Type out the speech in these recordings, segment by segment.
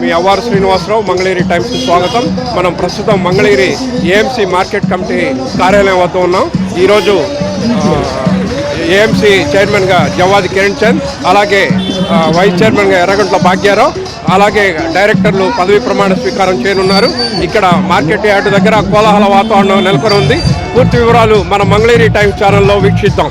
మీ అవ్వారు శ్రీనివాసరావు మంగళగిరి టైమ్స్కి స్వాగతం. మనం ప్రస్తుతం మంగళగిరి ఏఎంసీ మార్కెట్ కమిటీ కార్యాలయం వద్ద ఉన్నాం. ఈరోజు ఏఎంసీ చైర్మన్గా జవాది కిరణ్ చంద్ అలాగే వైస్ చైర్మన్గా ఎర్రగంట్ల భాగ్యారావు అలాగే డైరెక్టర్లు పదవి ప్రమాణ స్వీకారం చేయనున్నారు. ఇక్కడ మార్కెట్ యార్డు దగ్గర కోలాహల వాతావరణం నెలకొని ఉంది పూర్తి వివరాలు మన మంగళగిరి టైమ్స్ ఛానల్లో వీక్షిద్దాం.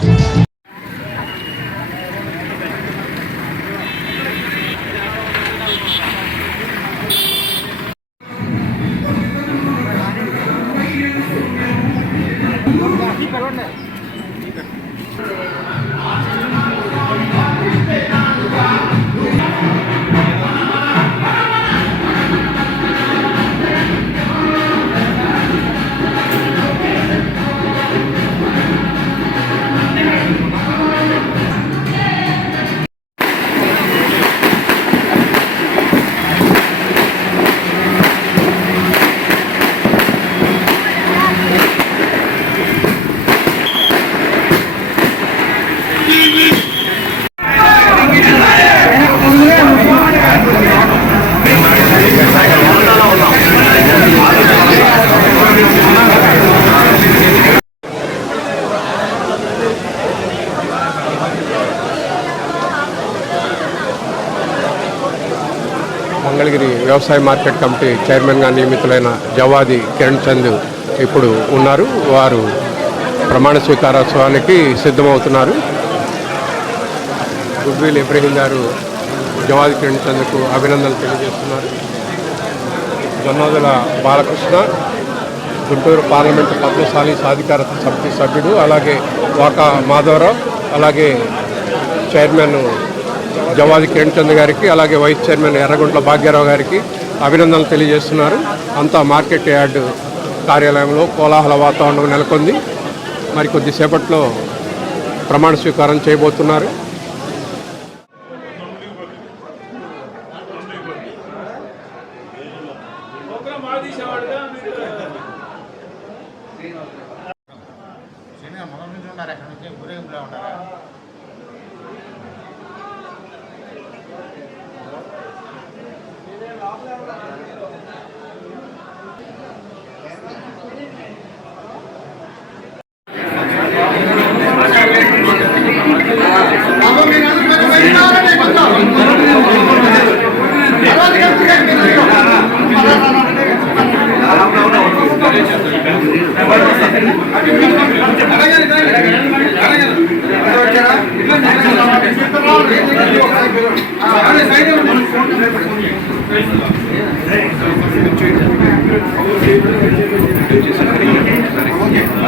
వ్యవసాయ మార్కెట్ కమిటీ చైర్మన్గా నియమితులైన జవాది కిరణ్ చంద్ ఇప్పుడు ఉన్నారు. వారు ప్రమాణ స్వీకారోత్సవానికి సిద్ధమవుతున్నారు. గుడ్విల్ ఇబ్రహీం గారు జవాది కిరణ్ చంద్కు అభినందనలు తెలియజేస్తున్నారు. జొన్నదుల బాలకృష్ణ గుంటూరు పార్లమెంటు పద్మశాలి సాధికారత సమితి సభ్యుడు అలాగే వాకా మాధవరావు అలాగే చైర్మన్ జవాది కిరణ్ చంద్ గారికి అలాగే వైస్ చైర్మన్ ఎర్రగుంట్ల భాగ్యరావు గారికి అభినందనలు తెలియజేస్తున్నారు. అంతా మార్కెట్ యార్డ్ కార్యాలయంలో కోలాహల వాతావరణం నెలకొంది. మరి కొద్దిసేపట్లో ప్రమాణ స్వీకారం చేయబోతున్నారు సినిమా మొదటి నుంచి ఉన్నారు అక్కడ నుంచి ఊరేగింపులో ఉన్నారా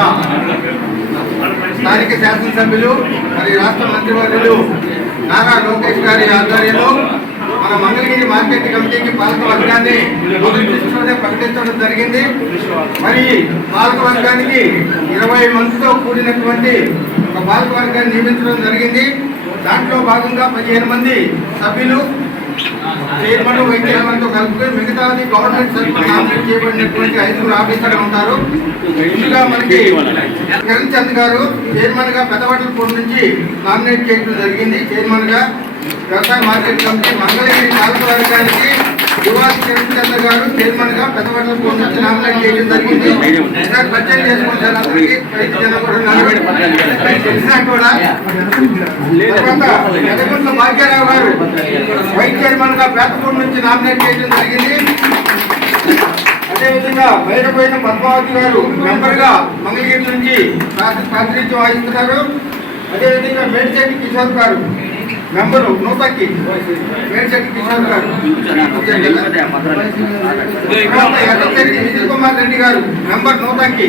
మన స్థానిక శాసనసభ్యులు మరి రాష్ట్ర మంత్రివర్యులు నారా లోకేష్ గారి ఆధ్వర్యంలో మన మంగళగిరి మార్కెట్ కమిటీకి పాలక వర్గాన్ని ప్రకటించడం జరిగింది. మరి పాలక వర్గానికి ఇరవై మందితో కూడినటువంటి ఒక పాలక వర్గాన్ని నియమించడం జరిగింది. దాంట్లో భాగంగా పదిహేను మంది సభ్యులు చైర్మన్ వైస్ చైర్మన్తో కలుపుకొని మిగతాది గవర్నమెంట్ సర్వీస్ నామినేట్ చేయబడినటువంటి ఐదుగురు ఆఫీసర్లు ఉంటారు. ముందుగా మనకి కిరణ్ చంద్ గారు చైర్మన్గా పెద్దవాటలపూడి నుంచి నామినేట్ చేయడం జరిగింది. చైర్మన్గా వ్యవసాయ మార్కెట్ కమిటీ మంగళగిరి పాలక వర్గానికి యువాస్ కిరణ్ చంద్ర గారు చైర్మన్గా నామినేట్ చేయడం జరిగింది. ఒకసారి పరిచయం చేసుకుంటారు. తెలిసినా కూడా తర్వాత ఎర్రగొండ భాగ్యరావు గారు వైస్ చైర్మన్గా పేదపూడి నుంచి నామినేట్ చేయడం జరిగింది. అదేవిధంగా బయటపోయిన పద్మావతి గారు మెంబర్గా మంగళగిరి నుంచి ప్రాతి- ప్రాతినిధ్యం వహిస్తున్నారు అదేవిధంగా మేడిశెట్టి కిషోర్ గారు మెంబరు నూతక్కి మేడిశెట్టి కిషోర్ గారు. ఎర్రచెట్టి కుమార్ రెడ్డి గారు. మెంబర్ నూతక్కి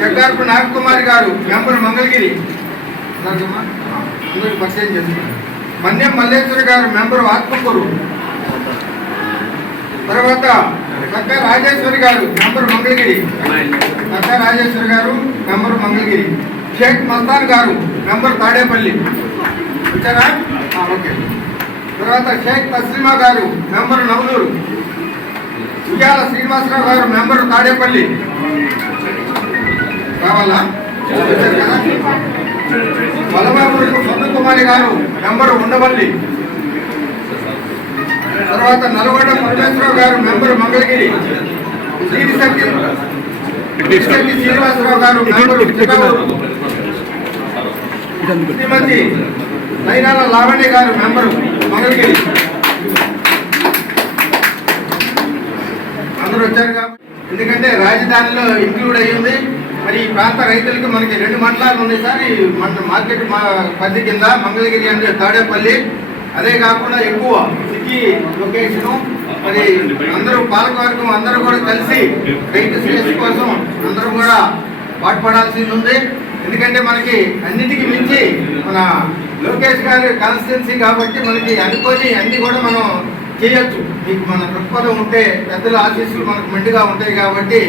జగ్గారపు నాగకుమారి గారు. మెంబర్ మంగళగిరి. అందరికి పరిచయం చేస్తున్నారు మన్యం మల్లేశ్వరి గారు మెంబరు ఆత్మకూరు. తర్వాత కక్క రాజేశ్వరి గారు మెంబరు మంగళగిరి. కక్క రాజేశ్వరి గారు మెంబరు మంగళగిరి. షేక్ మస్తాన్ గారు మెంబర్ తాడేపల్లి. వచ్చారా? ఓకే. తర్వాత షేక్ తస్లిమా గారు మెంబర్ నవలూరు ఉయ్యాల శ్రీనివాసరావు గారు మెంబర్ తాడేపల్లి. కావాలా వలభాపురం సొంత కుమారి గారు మెంబర్ ఉండవల్లి. తర్వాత నల్గొండ పరమేశ్వరరావు గారు మెంబర్ మంగళగిరి. శ్రీశక్తి శ్రీశక్తి శ్రీనివాసరావు గారు మెంబర్ శ్రీమతి నైనాల లావణ్య గారు మెంబరు మంగళగిరి. అందరూ వచ్చారు కాబట్టి ఎందుకంటే రాజధానిలో ఇంక్లూడ్ అయ్యింది. మరి ఈ ప్రాంత రైతులకు మనకి రెండు మండలాలు ఉన్నాయి సార్. ఈ మండ మార్కెట్ మా పరిధి కింద మంగళగిరి అంటే తాడేపల్లి. అదే కాకుండా ఎక్కువ సిటీ లొకేషను మరి అందరూ పాలకవర్గం అందరూ కూడా కలిసి రైతు స్పేస్ కోసం అందరూ కూడా పాటుపడాల్సింది ఉంది. ఎందుకంటే మనకి అన్నిటికీ మించి మన లోకేష్ గారి కాన్స్టిట్యున్సీ కాబట్టి మనకి అనుకొని అన్ని కూడా మనం చేయొచ్చు. మీకు మన దృక్పథం ఉంటే పెద్దల ఆశీస్సులు మనకు మెండుగా ఉంటాయి కాబట్టి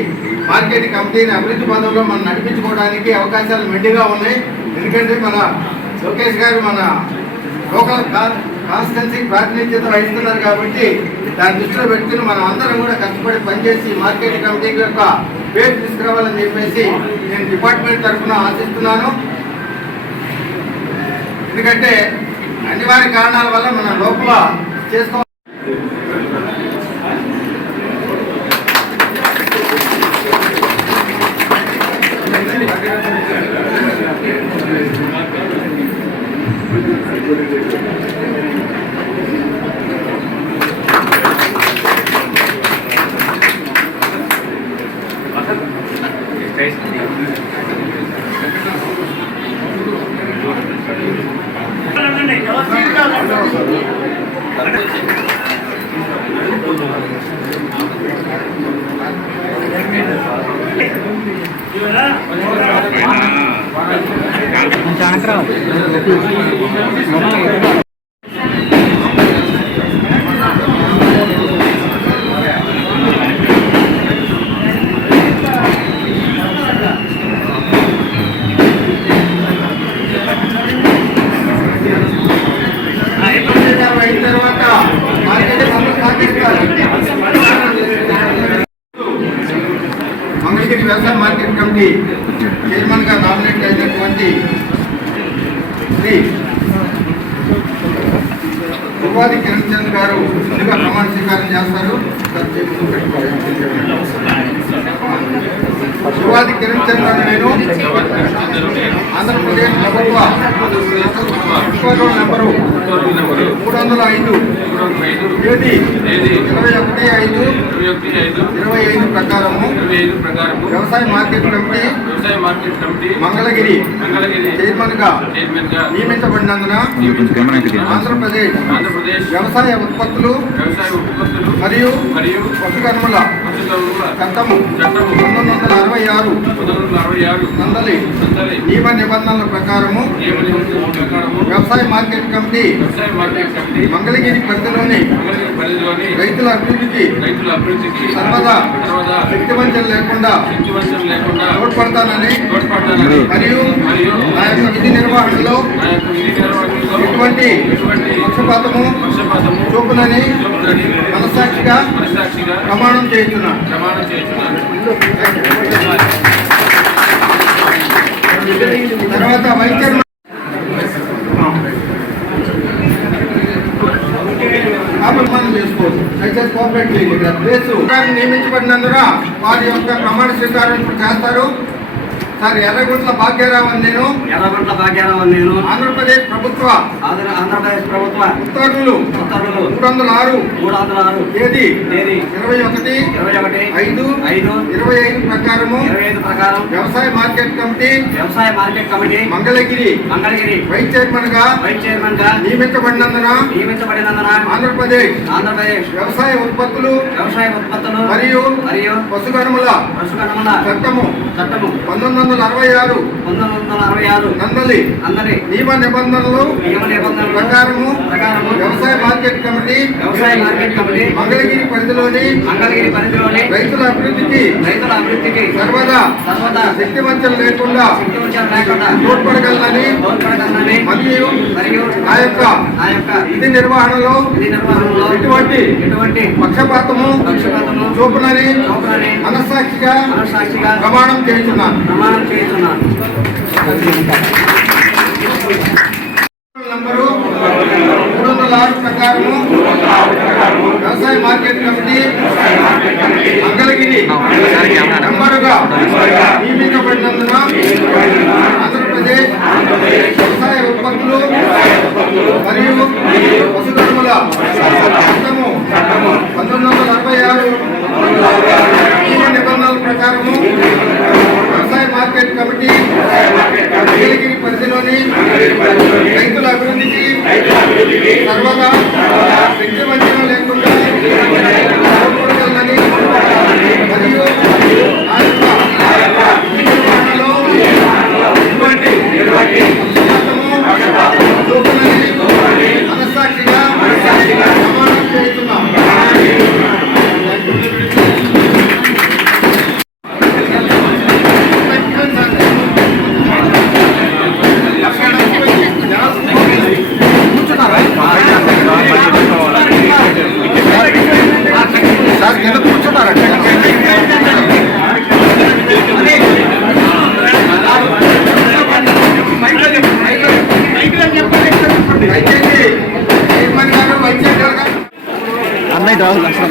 మార్కెట్ కమిటీని అభివృద్ధి పదంలో మనం నడిపించుకోవడానికి అవకాశాలు మెండుగా ఉన్నాయి. ఎందుకంటే మన లోకేష్ గారు మన లోకల్ కాన్స్టిట్యున్సీ ప్రాతినిధ్యత వహిస్తున్నారు కాబట్టి దాని దృష్టిలో పెట్టుకుని మనం అందరం కూడా కష్టపడి పనిచేసి మార్కెట్ కమిటీ యొక్క పేరు తీసుకురావాలని చెప్పేసి నేను డిపార్ట్మెంట్ తరఫున ఆశిస్తున్నాను. ఎందుకంటే అనివార్య కారణాల వల్ల మన లోపల చేసుకో అయిన ప్రమాణ స్వీకారం చేస్తారు సార్ కిరణ్ చంద్ నేను. ఆంధ్రప్రదేశ్ ప్రభుత్వ ఉత్తర్వుల నెంబరు మూడు వందల ఐదు. తేదీ ఇరవై ఒకటి ఐదు. ఇరవై ఐదు ప్రకారము వ్యవసాయ మార్కెట్ కమిటీ వ్యవసాయ మార్కెట్ కమిటీ మంగళగిరి మంగళగిరి చైర్మన్గా చైర్మన్గా నియమించబడినందున ఆంధ్రప్రదేశ్ ఆంధ్రప్రదేశ్ వ్యవసాయ ఉత్పత్తులు వ్యవసాయ ఉత్పత్తులు మరియు మరియు పశుకర్మల చట్టము చట్టము పంతొమ్మిది వందల అరవై ఆరు సందలి. నియమ నిబంధనల ప్రకారము వ్యవసాయ మార్కెట్ కమిటీ మంగళగిరి పరిధిలోని రైతుల అభివృద్ధికి సర్వదా సర్వదా శక్తివంచం లేకుండా తోడ్పడతానని మరియు నా యొక్క విధి నిర్వహణలో ఎటువంటి పక్షపాతము చూపునని మనస్సాక్షిగా మనసాక్షిగా ప్రమాణం చేస్తున్నాను ప్రమాణం చేస్తున్నాను తర్వాత వైద్యం చేసుకోవచ్చు. దయచేసి కోఆపరేట్ చేయండి. ఇక్కడ ప్లేస్. నియమించబడినందున వారి యొక్క ప్రమాణ స్వీకారం ఇప్పుడు చేస్తారు. సార్ ఎర్రగుంట్ల భాగ్యరావు అని నేను. ఎర్రగొంట్ల భాగ్యరావు నేను. ఆంధ్రప్రదేశ్ ప్రభుత్వ. ఆంధ్ర ఆంధ్రప్రదేశ్ ప్రభుత్వ. ఉత్తర్వులు. ఉత్తర్వులు. మూడు వందల ఆరు మూడు వందల ఆరు తేదీ. తేదీ. ఇరవై ఒకటి ఇరవై ఒకటి ఐదు. ఐదు. ఇరవై ఐదు ప్రకారము. ఇరవై ఐదు ప్రకారం. వ్యవసాయ మార్కెట్ కమిటీ. వ్యవసాయ market committee. Mangalagiri. Mangalagiri. Vice చైర్మన్గా. వైస్ చైర్మన్గా. నియమించబడినందున. నియమించబడినందున. ఆంధ్రప్రదేశ్. ఆంధ్రప్రదేశ్. వ్యవసాయ ఉత్పత్తులు. వ్యవసాయ ఉత్పత్తులు. మరియు మరియు పశుగణముల. పశుకర్మల చట్టము. చట్టము. పంతొమ్మిది వందల అరవై ఆరు. పంతొమ్మిది వందల అరవై ఆరు. నందలి అందరి నియమ నిబంధనలు నియమ నిబంధనల ప్రకారము ప్రకారము వ్యవసాయ మార్కెట్ కమిటీ వ్యవసాయ మార్కెట్ కమిటీ మంగళగిరి పరిధిలోని మంగళగిరి పరిధిలోని రైతుల అభివృద్ధికి రైతుల అభివృద్ధికి సర్వదా సర్వదా శక్తి వంచన లేకుండా శక్తివంచన లేకుండా తోడ్పడగలనని తోడ్పడగలనని మరియు మరియు ఆ యొక్క ఆ యొక్క విధి నిర్వహణలో విధి నిర్వహణలో ఎటువంటి ఎటువంటి పక్షపాతము పక్షపాతము చూపనని మనస్సాక్షిగా ప్రమాణం చేస్తున్నాను ప్రమాణం చేస్తున్నాను నంబరు మూడు వందల ఆరు ప్రకారము వ్యవసాయ మార్కెట్ కమిటీ మంగళగిరి నంబరుగా నియమించబడినందున ఆంధ్రప్రదేశ్ వ్యవసాయ ఉత్పత్తులు మరియు এটা